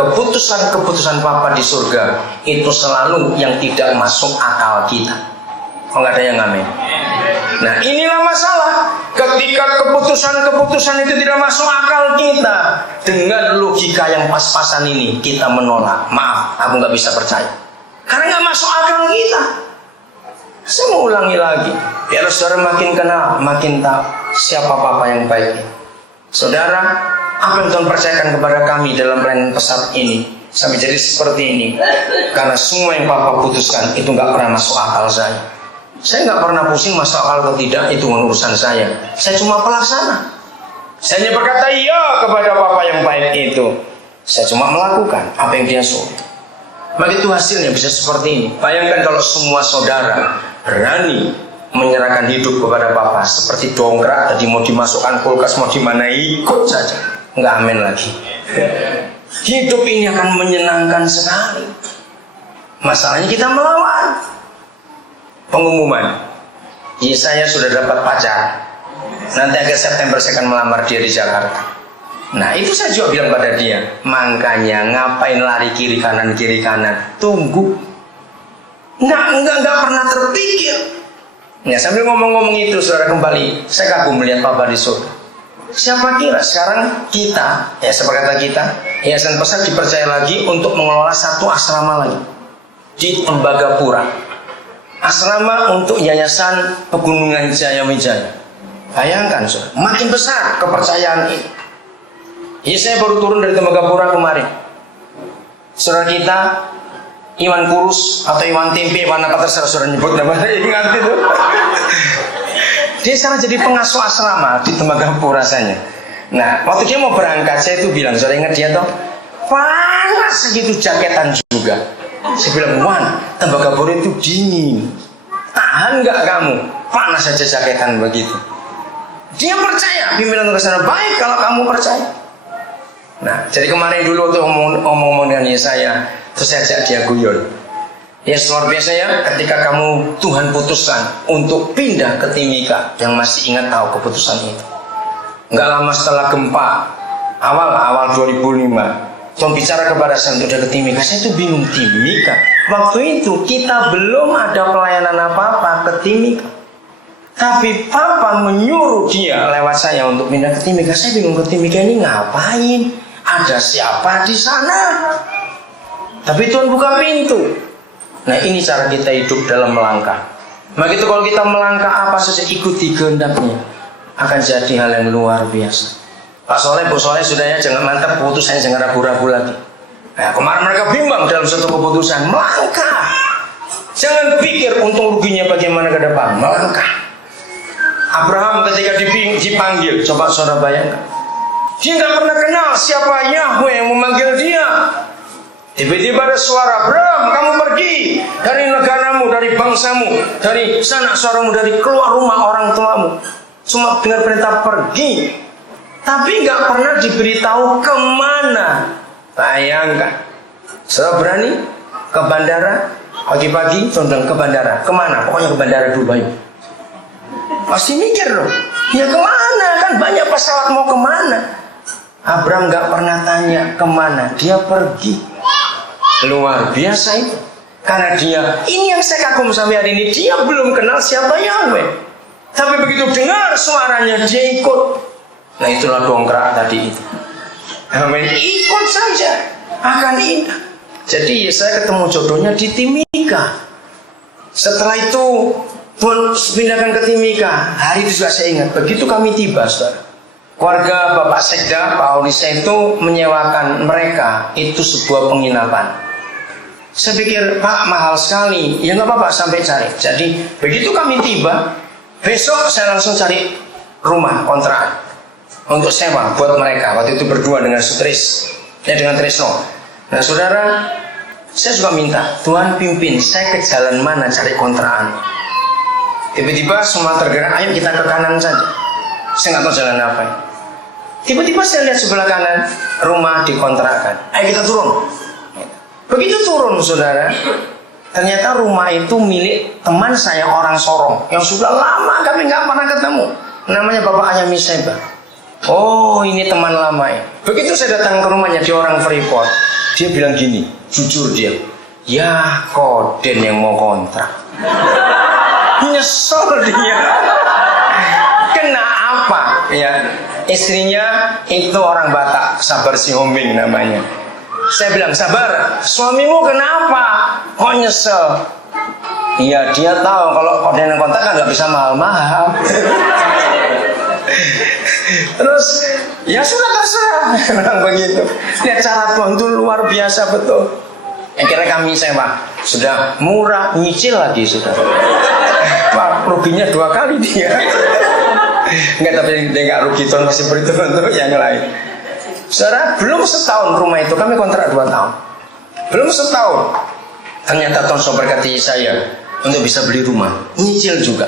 Keputusan-keputusan Papa di surga itu selalu yang tidak masuk akal kita. Oh, nggak ada yang ngamen. Nah, inilah masalah. Ketika keputusan-keputusan itu tidak masuk akal kita, dengan logika yang pas-pasan ini kita menolak. Maaf, aku nggak bisa percaya. Karena nggak masuk akal kita. Saya mau ulangi lagi, biar saudara makin kenal, makin tahu siapa Papa yang baik. Saudara, apa yang Tuhan percayakan kepada kami dalam pelayanan pesat ini sampai jadi seperti ini, karena semua yang Papa putuskan itu nggak pernah masuk akal saya. Saya nggak pernah pusing masuk akal atau tidak, itu urusan saya. Saya cuma pelaksana. Saya hanya berkata iya kepada Papa yang baik itu. Saya cuma melakukan apa yang Dia suruh. Maka itu hasilnya bisa seperti ini. Bayangkan kalau semua saudara berani menyerahkan hidup kepada Papa seperti dongkrak tadi, mau dimasukkan kulkas, mau dimana ikut saja. Nggak amin lagi. Hidup ini akan menyenangkan sekali. Masalahnya kita melawan. Pengumuman, saya sudah dapat pacar. Nanti akhir September saya akan melamar dia di Jakarta. Nah, itu saya juga bilang pada dia, makanya ngapain lari kiri kanan, tunggu. Nggak pernah terpikir. Ya, sambil ngomong-ngomong itu, saudara, kembali saya kagum melihat Papa di surga. Siapa kira sekarang kita, ya seperti kata kita, Yayasan Pesat dipercaya lagi untuk mengelola satu asrama lagi di Tembagapura. Asrama untuk Yayasan Pegunungan Jaya Wijaya. Bayangkan, saudara, makin besar kepercayaan ini. Ya, saya baru turun dari Tembagapura kemarin. Saudara kita Iwan Kurus atau Iwan Tempe, mana kata saudara nyebut namanya, ingat itu. Dia sekarang jadi pengasuh asrama di Tembagapura rasanya. Nah, waktu dia mau berangkat, saya itu bilang, saudara ingat dia toh? Panas segitu, jaketan juga. Saya bilang, Wan, Tembagapura itu dingin. Tahan nggak kamu? Panas saja jaketan begitu. Dia percaya, pimpinan ke sana baik kalau kamu percaya. Nah, jadi kemarin dulu tuh ngomong dengan saya, terus saya ajak dia guyon. Ya, luar biasa ya, ketika kamu Tuhan putuskan untuk pindah ke Timika, yang masih ingat tahu keputusan itu. Nggak lama setelah gempa awal 2005. Tuhan bicara kepada saya untuk dia ke Timika. Saya itu bingung, Timika. Waktu itu kita belum ada pelayanan apa-apa ke Timika. Tapi Papa menyuruh dia lewat saya untuk pindah ke Timika. Saya bingung, ke Timika ini ngapain? Ada siapa di sana? Tapi Tuhan buka pintu. Nah, ini cara kita hidup dalam melangkah. Maka itu kalau kita melangkah apa saja ikuti kehendaknya, akan jadi hal yang luar biasa. Pak Soleh, Bu Soleh, sudahnya jangan mantap keputusannya, jangan ragu-ragu lagi. Nah, kemarin mereka bimbang dalam satu keputusan, melangkah. Jangan pikir untung ruginya bagaimana ke depan, melangkah. Abraham ketika dipanggil, coba saudara bayangkan, dia tidak pernah kenal siapa Yahweh yang memanggil dia. Tiba-tiba ada suara, Abraham, kamu pergi dari negaramu, dari bangsamu, dari sanak saudaramu, dari keluar rumah orang tuamu. Cuma dengar perintah pergi. Tapi nggak pernah diberitahu kemana. Bayangkan, saudara berani ke bandara pagi-pagi, condong ke bandara, kemana? Pokoknya ke bandara Dubai. Pasti mikir loh, ya kemana? Kan banyak pesawat, mau kemana? Abraham nggak pernah tanya kemana, dia pergi. Luar biasa itu. Karena dia, ini yang saya kagum sampai hari ini, dia belum kenal siapa Yahweh. Tapi begitu dengar suaranya, dia ikut. Nah, itulah dongkrak tadi itu. Amin. Ikut saja, akan indah. Jadi saya ketemu jodohnya di Timika. Setelah itu Tuhan pindahkan ke Timika. Hari itu juga saya ingat. Begitu kami tiba, saudara, keluarga Bapak Sekda, Pak Aulisa itu menyewakan mereka itu sebuah penginapan. Saya pikir, Pak, mahal sekali. Ya nggak apa-apa, sampai cari. Jadi begitu kami tiba, besok saya langsung cari rumah kontrakan untuk sewa buat mereka. Waktu itu berdua dengan Sutris, ya dengan Trisno. Nah, saudara, saya juga minta Tuhan pimpin saya ke jalan mana cari kontrakan. Tiba-tiba semua tergerak, ayo kita ke kanan saja. Saya nggak tahu jalan apa. Tiba-tiba saya lihat sebelah kanan rumah dikontrakan. Ayo kita turun. Begitu turun, saudara, ternyata rumah itu milik teman saya orang Sorong yang sudah lama kami nggak pernah ketemu. Namanya Bapak Ayami Seba. Oh, ini teman lama ya. Begitu saya datang ke rumahnya, di orang Freeport. Dia bilang gini, jujur dia, ya Koden yang mau kontrak. Nyesel dia. Kena apa? Ya, istrinya itu orang Batak, Sabar Sihombing namanya. Saya bilang, Sabar, suamimu kenapa? Kok nyesel? Iya, dia tahu kalau Koden yang kontrak kan nggak bisa mahal-mahal. Terus ya sudah terserah, bilang begitu. Lihat cara Tuhan itu luar biasa betul. Akhirnya kami sewa, sudah murah, nyicil lagi sudah. Wah, ruginya 2 kali dia. Enggak, tapi dia nggak rugi, Tuhan masih berhitung untuk yang lain. Saudara, belum setahun rumah itu, kami kontrak 2 tahun. Belum setahun, ternyata Tuhan sudah berkati saya untuk bisa beli rumah, nyicil juga.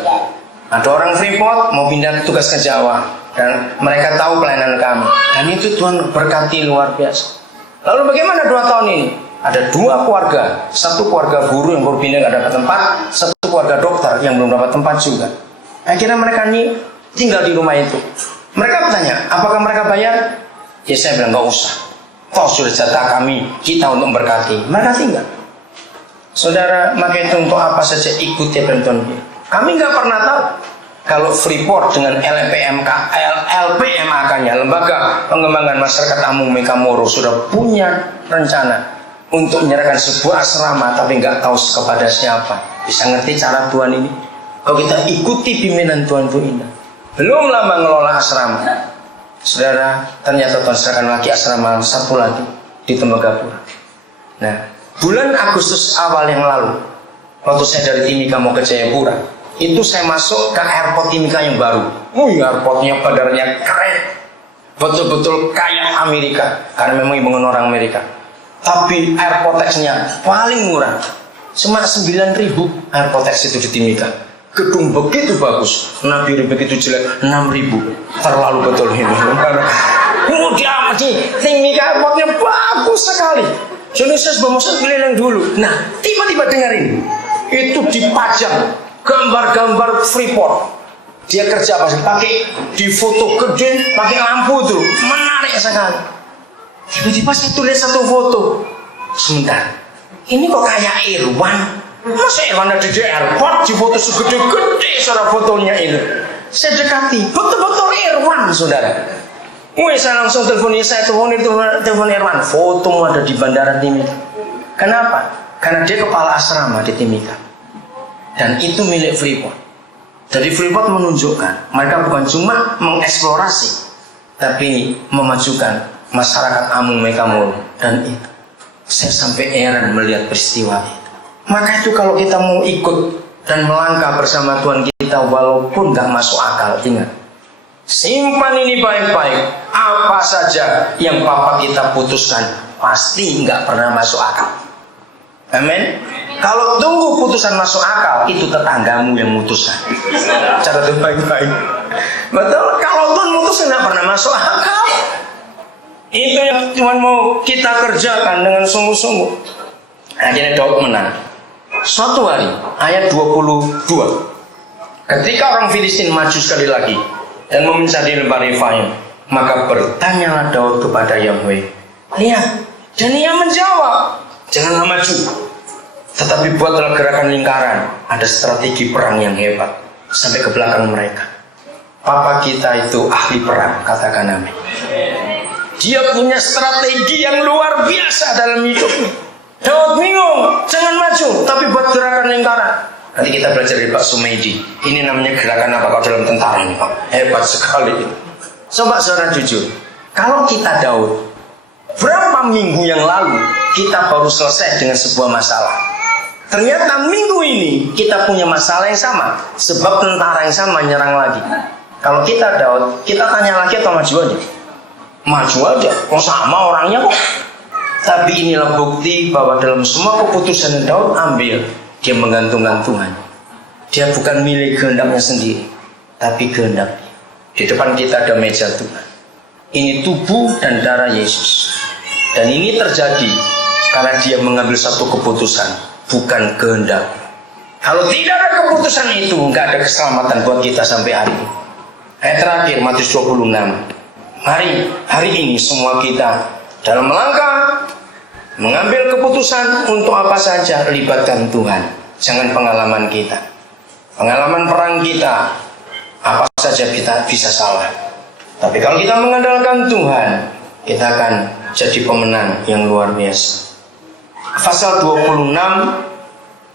Ada orang Freeport mau pindah tugas ke Jawa dan mereka tahu pelayanan kami, dan itu Tuhan berkati luar biasa. Lalu bagaimana 2 tahun ini? Ada 2 keluarga, 1 keluarga guru yang baru pindah nggak dapat tempat, 1 keluarga dokter yang belum dapat tempat juga. Akhirnya mereka ini tinggal di rumah itu. Mereka bertanya, apakah mereka bayar? Ya saya bilang nggak usah. Toh sudah jatah kami, kita untuk memberkati. Mereka tinggal. Saudara, maka itu untuk apa saja ikuti apa yang Tuhan bilang. Kami nggak pernah tahu kalau Freeport dengan LPMAK-nya, Lembaga Pengembangan Masyarakat Amung Mekamoro, sudah punya rencana untuk menyerahkan sebuah asrama, tapi nggak tahu kepada siapa. Bisa ngerti cara Tuhan ini? Kalau kita ikuti pimpinan Tuhan itu indah. Belum lama ngelola asrama, saudara, ternyata Tuhan serahkan lagi asrama 1 lagi di Tembagapura. Nah, bulan Agustus awal yang lalu, waktu saya dari Timika mau ke Jayapura, itu saya masuk ke airport Timika yang baru. Airportnya, bandaranya keren, betul-betul kayak Amerika, karena memang ibu orang Amerika. Tapi airport tax-nya paling murah, cuma 9.000 airport tax itu di Timika. Gedung begitu bagus, Nabi begitu jelek, 6.000, terlalu betul ini. Kemudian di Timika airportnya bagus sekali. Jadi saya sebelum keliling dulu. Nah, tiba-tiba dengerin, itu dipajang gambar-gambar Freeport. Dia kerja apa sih? Pakai di foto gede, pakai lampu tuh, menarik sekali. Tiba-tiba saya tulis 1 foto. Sebentar, ini kok kayak Irwan? Masa Irwan ada di airport di foto segede-gede saudara fotonya itu? Saya dekati, betul-betul Irwan, saudara. Saya langsung telepon Irwan. Fotomu ada di Bandara Timika. Kenapa? Karena dia kepala asrama di Timika. Dan itu milik Freeport. Jadi Freeport menunjukkan mereka bukan cuma mengeksplorasi, tapi memajukan masyarakat Amung Mekamoro. Dan itu saya sampai heran melihat peristiwa itu. Maka itu kalau kita mau ikut dan melangkah bersama Tuhan kita, walaupun gak masuk akal, ingat, simpan ini baik-baik. Apa saja yang Papa kita putuskan pasti gak pernah masuk akal. Amin. Kalau tunggu putusan masuk akal, itu tetanggamu yang mutuskan. Cara itu baik-baik. Betul. Kalau Tuhan mutuskan gak pernah masuk akal. Itu yang Tuhan mau kita kerjakan dengan sungguh-sungguh. Akhirnya Daud menang. Suatu hari, ayat 22, ketika orang Filistin maju sekali lagi dan memencah di lembah Refaim, maka bertanyalah Daud kepada Yahweh. Lihat, dan ia menjawab, janganlah maju, tetapi buatlah gerakan lingkaran. Ada strategi perang yang hebat sampai ke belakang mereka. Papa kita itu ahli perang, katakan amin. Dia punya strategi yang luar biasa dalam hidupnya. Daud bingung, jangan maju, tapi buat gerakan lingkaran. Nanti kita belajar dari Pak Sumaidi. Ini namanya gerakan apa kalau dalam tentara ini, Pak? Hebat sekali. Coba saudara jujur, kalau kita Daud, berapa minggu yang lalu kita baru selesai dengan sebuah masalah. Ternyata minggu ini kita punya masalah yang sama, sebab tentara yang sama nyerang lagi. Kalau kita Daud, kita tanya lagi atau maju aja? Maju aja, kok sama orangnya kok? Tapi inilah bukti bahwa dalam semua keputusan yang Daud ambil, dia menggantungkan Tuhan. Dia bukan milik kehendaknya sendiri, tapi kehendak dia. Di depan kita ada meja Tuhan. Ini tubuh dan darah Yesus. Dan ini terjadi karena dia mengambil satu keputusan, bukan kehendak. Kalau tidak ada keputusan itu, nggak ada keselamatan buat kita sampai hari ini. Ayat terakhir, Matius 26. Mari hari ini semua kita dalam langkah Mengambil keputusan untuk apa saja, libatkan Tuhan. Jangan pengalaman kita, pengalaman perang kita, apa saja kita bisa salah. Tapi kalau kita mengandalkan Tuhan, kita akan jadi pemenang yang luar biasa. Pasal 26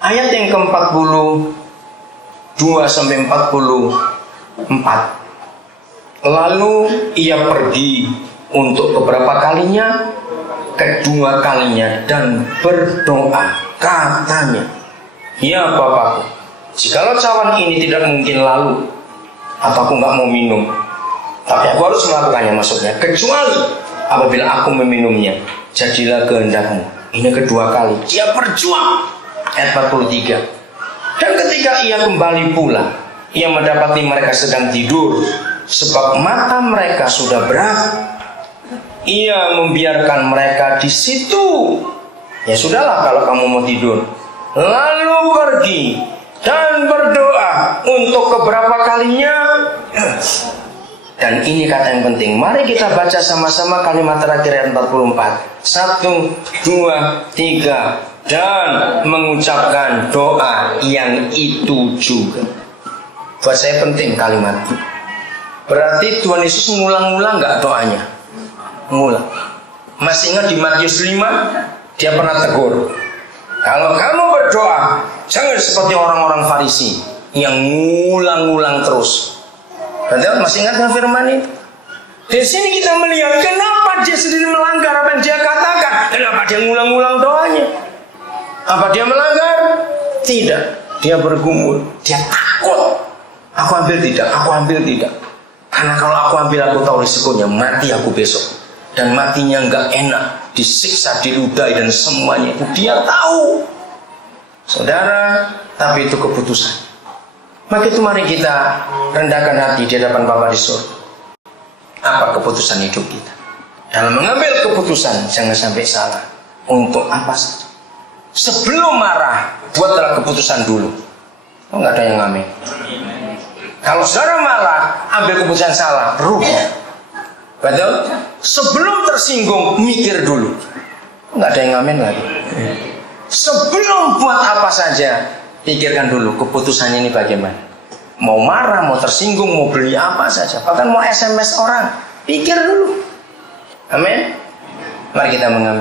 ayat yang ke-42 sampai 44. Lalu ia pergi untuk keberapa kalinya? Kedua kalinya, dan berdoa, katanya, ya Bapakku, jikalau cawan ini tidak mungkin lalu, atau aku nggak mau minum, tapi aku harus melakukannya, maksudnya, kecuali apabila aku meminumnya, jadilah kehendakmu. Ini kedua kali dia berjuang. Ayat 43. Dan ketika ia kembali pulang, ia mendapati mereka sedang tidur, sebab mata mereka sudah berat. Ia membiarkan mereka di situ. Ya sudahlah kalau kamu mau tidur. Lalu pergi dan berdoa untuk keberapa kalinya. Dan ini kata yang penting. Mari kita baca sama-sama kalimat terakhir ayat 44. 1, 2, 3. Dan mengucapkan doa yang itu juga. Buat saya penting kalimat itu. Berarti Tuhan Yesus ngulang-ngulang gak doanya? Ngulang. Masih ingat di Matius 5, dia pernah tegur, kalau kamu berdoa jangan seperti orang-orang Farisi yang ngulang-ngulang terus. Betul? Masih ingat dengan firman itu? Di sini kita melihat kenapa dia sendiri melanggar apa yang dia katakan. Kenapa dia ngulang-ngulang doanya? Apa dia melanggar? Tidak. Dia bergumul, dia takut. Aku ambil tidak, aku ambil tidak. Karena kalau aku ambil, aku tahu risikonya, mati aku besok. Dan matinya nggak enak, disiksa, diludahi dan semuanya itu dia tahu. Saudara, tapi itu keputusan. Maka itu mari kita rendahkan hati di hadapan Bapa di surga. Apa keputusan hidup kita? Dalam mengambil keputusan jangan sampai salah. Untuk apa saja. Sebelum marah, buatlah keputusan dulu. Oh, nggak ada yang ngamen. Kalau saudara marah, ambil keputusan salah, rugi. Betul? Sebelum tersinggung, mikir dulu. Nggak ada yang ngamen lagi. Sebelum buat apa saja, pikirkan dulu keputusan ini bagaimana. Mau marah, mau tersinggung, mau beli apa saja, bahkan mau SMS orang, pikir dulu. Amin. Mari kita mengambil